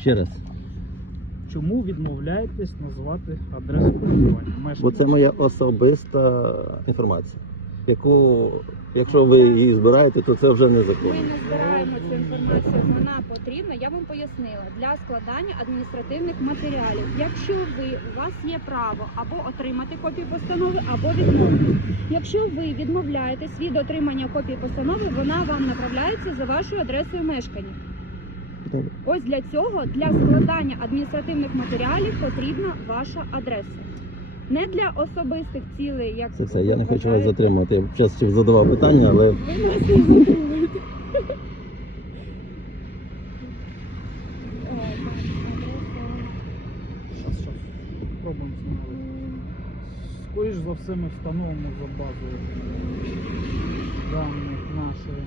Ще раз. Чому відмовляєтесь назвати адресу проживання? Бо це моя особиста інформація, яку, якщо ви її збираєте, то це вже не закон. Ми не збираємо цю інформацію, вона потрібна. Я вам пояснила для складання адміністративних матеріалів. Якщо ви у вас є право або отримати копію постанови, або відмовити. Якщо ви відмовляєтесь від отримання копії постанови, вона вам направляється за вашою адресою мешкання. Ось для цього для складання адміністративних матеріалів потрібна ваша адреса. Не для особистих цілей, як Це все, розважаєте. Я не хочу вас затримувати, я б задавав питання, але... Ви зараз, спробуємо змагати. Скоріше за все, ми встановимо за базу даних нашої.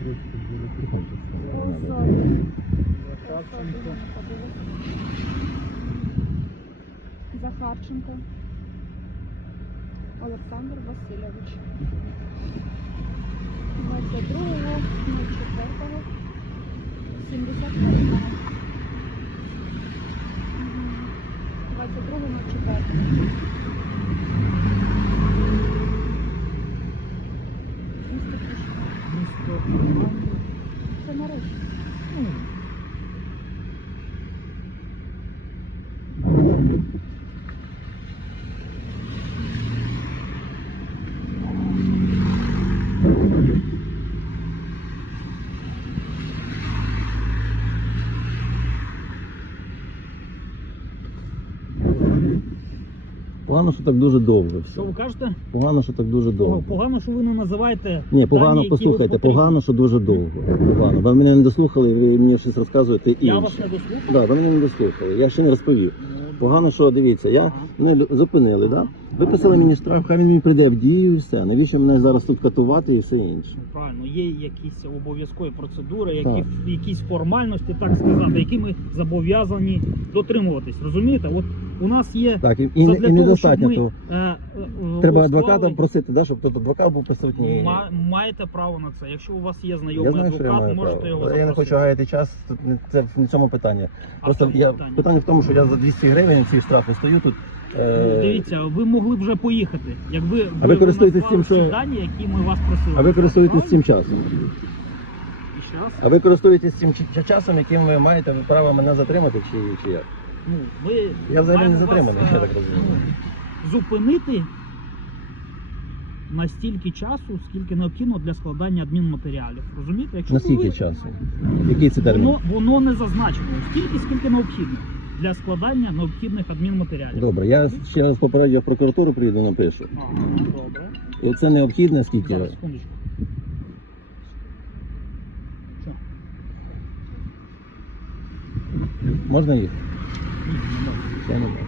Для речки, для речки, для речки. Да, Захарченко. Захарченко Олександр Васильович. 22, 23, 75 Hmm. Погано, що так дуже довго. все. Що ви кажете? Погано, що так дуже довго. Погано, погано що ви не називаєте. Ні, погано, дані, які послухайте, ви погано, що дуже довго. Погано. Ви мене не дослухали, ви мені щось розказуєте. Інші. Я вас не дослухав? да, Так, Ви мене не дослухали. Я ще не розповів. Ну, погано, що дивіться, а -а -а. я ми зупинили, да? виписали мені штраф, хай він мені прийде в дію і все. Навіщо мене зараз тут катувати і все інше. Ну, правильно, є якісь обов'язкові процедури, які, так. якісь формальності, так сказати, які ми зобов'язані дотримуватись. Розумієте? У нас є Так, і недостатньо і, того. І не того ми, то, треба услали... адвоката просити, да, щоб тут адвокат був присутній. Ма маєте право на це. Якщо у вас є знайомий я знаю, адвокат, я можете право. його. запросити. я не хочу гаяти час, тут це... це в цьому питання. Просто а а я питання? Питання, питання в тому, що угу. я за 200 гривень ці штрафи стою тут. 에... Ну, дивіться, ви могли б вже поїхати. Якби ви а тим, що... дані, які ми вас просили. А ви користуєтесь цим часом. А ви користуєтесь цим часом, яким ви маєте право мене затримати, чи як ну, ви Я взагалі не затриманий, я так вас... розумію. зупинити настільки часу, скільки необхідно для складання адмінматеріалів. Розумієте? Якщо на стільки ви... часу? Який це термін? Воно, воно не зазначено. Скільки скільки необхідно для складання необхідних адмінматеріалів? Добре, я ще раз в прокуратуру приїду напишу. Ага. добре. І це необхідне, скільки. Зараз, Можна їх? Yeah, no, no.